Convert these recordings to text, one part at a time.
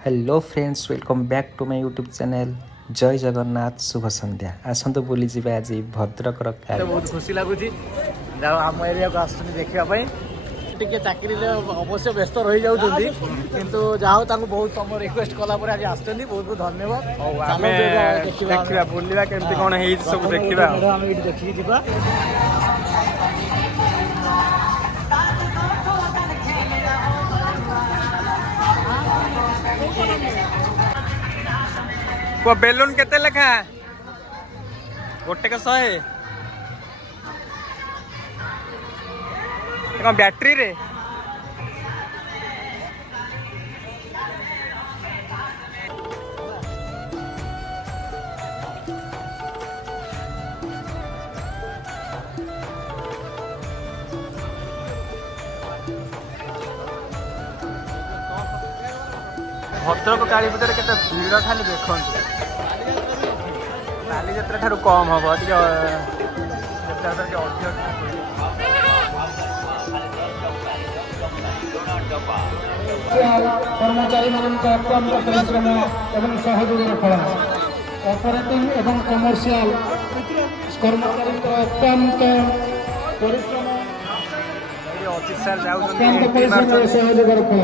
hello friends welcome back to my YouTube channel जय जगन्नाथ शुभ संध्या आसतु बुली जी आज भद्रकर बहुत खुशी लगुच आम एरिया को आसुँच देखापी टे चाकरी अवश्य व्यस्त रही जाऊँगी किंतु जहाँ बहुत समय रिक्वेस्ट कलापर आज आस बहुत बहुत धन्यवाद देखा बुलवा केमती कौन है सब देखा आम ये देखिए जीवा बेलून केते लेखा गोटे का 100 कौन बैटरी रे भद्रक काली पूजा के भिड़ खाली देखु काली जात्रा ठार कम हम कर्मचारी अत्यंत परिश्रम एवं सहयोग फल ऑपरेटिंग एवं कमर्शियल कर्मचारी अत्यंत परिश्रम सहयोग फल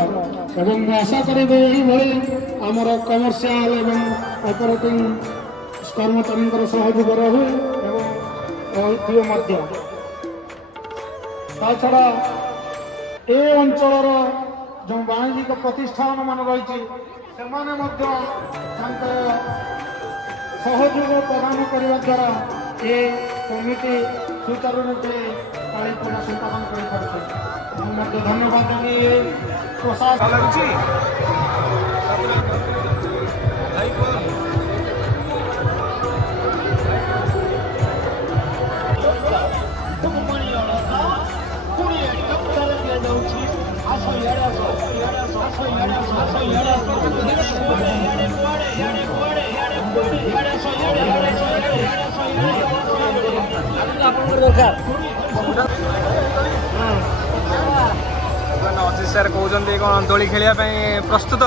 एवं आशा करी आमर कमर्शियल एवं ऑपरेटिंग कर्मचारी सहयोग छड़ा ए अंचल जो वाणिज्यिक प्रतिष्ठान मान रही सहयोग प्रदान करने द्वारा ये कमिटी सुचारू रूपे पालिपूर्ण संपादन कर धन्यवाद अजीत सर कहते कौन दोली खेल प्रस्तुत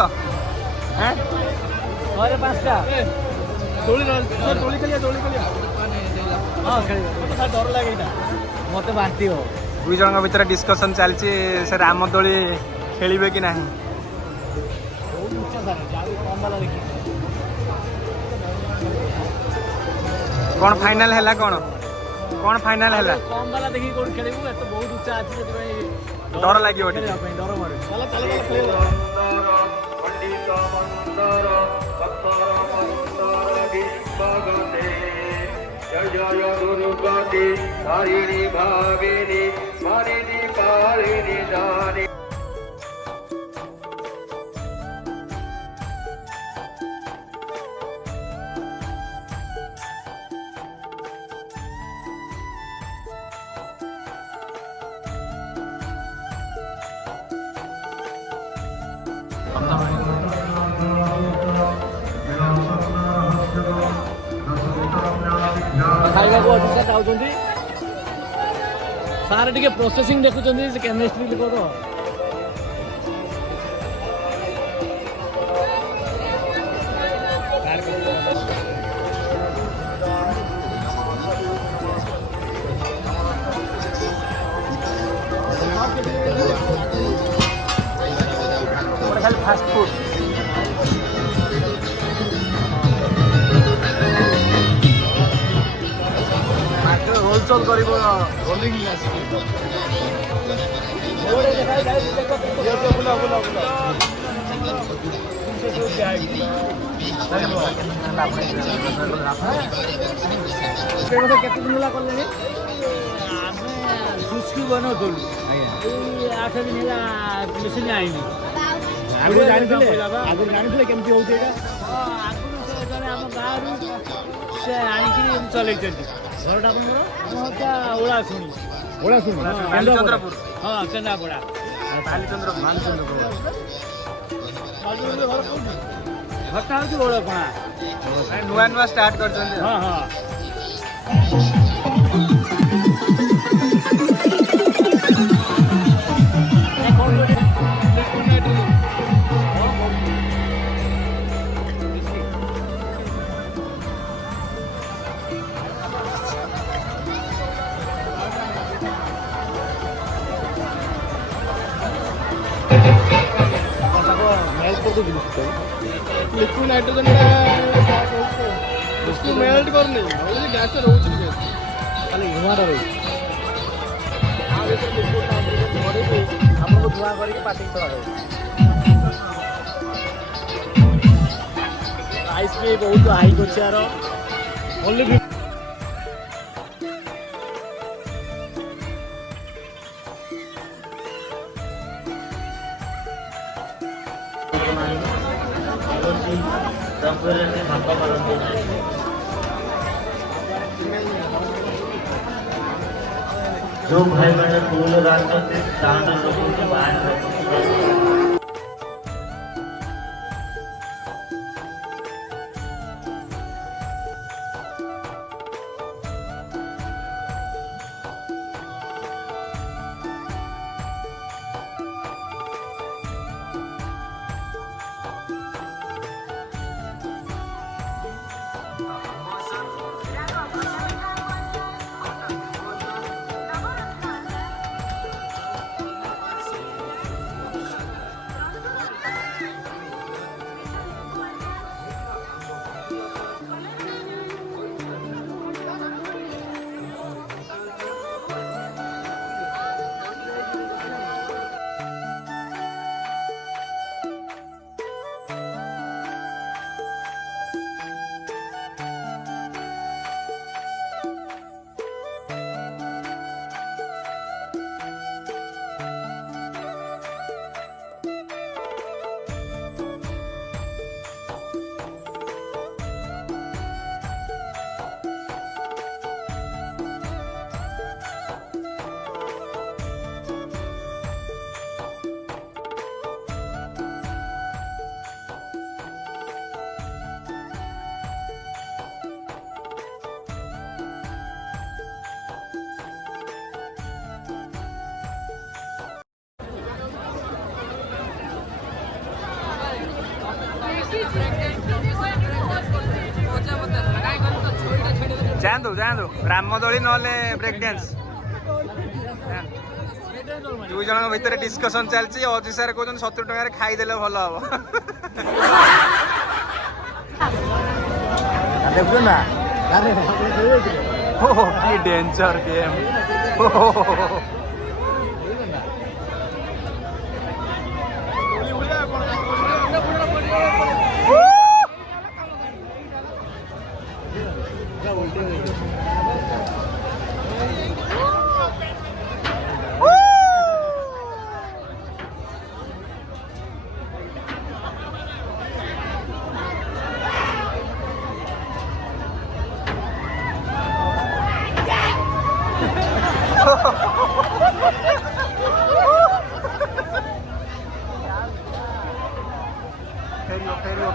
डर लगे मत बांटी हो दुई जन भर डिस्कसन चलती सर आम दोली खेलिबे कि नहीं कौन फाइनल है कौन फाइनल है कम वाला देखिए कौन खेलबू तो बहुत उच्चा अच्छी डर लगे डर मारे जय दुर्गति हरिणी भाविनी स्मरिणी पारिणी दानी खाइबा को ऑफिसर जाउछंती सारे टिके प्रोसेसिंग देखुछंती से केमिस्ट्री लिखो तो खाली फास्ट फूड रोल करिबो रोलिंग केते दिन ला करले सुस्की बनौलु 8 दिन ला मिशन आइनी आगु जानिथिले केमती होउछ एटा आगु से जने हम गारू से आइकी चलैछंती घरटा मोटा ओला शुणी बालीचंद्रपुर हाँ केन्द्रापड़ा बालीचंद्रपुर मानचंद्रपुर घरटा हूँ ओड़पणा नुआ नुआ स्टार्ट कर हाँ हाँ मेल्ट कर दो लिक्विड नाइट्रोजन उसको मेल्ट करनी गैस रोच खाली धुआं रही आपको धुआं करके पार्टी चला आइस भी बहुत हाई कर यार ओनली जो भाई मैंने फूल रास्ते से दाना लोगों के बाहर रखी जातु जातु रामदोली ना ब्रेक डांस दुई जन भितर डिस्कसन चलती अजी सार कहते 70 टकर खाईदे भल हम देखो ना कि डेंजर गेम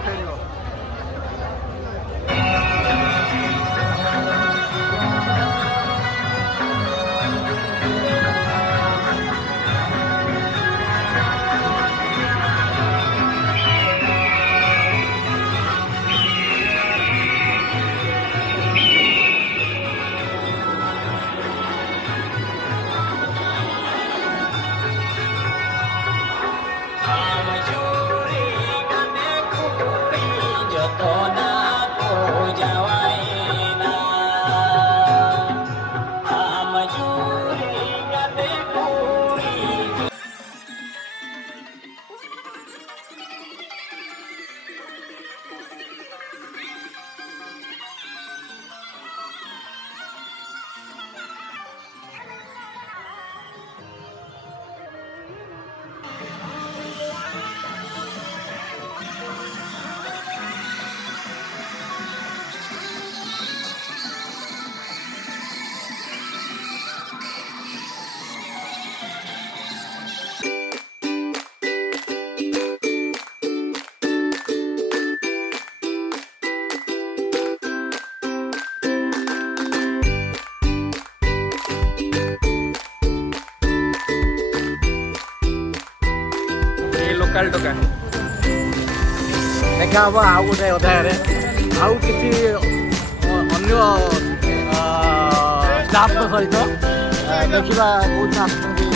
फेरियो लोकल टोका देखा हम आउ गोटे अध्याय आउ किसी अन्य स्टाफ सहित देखा कौन आसुँच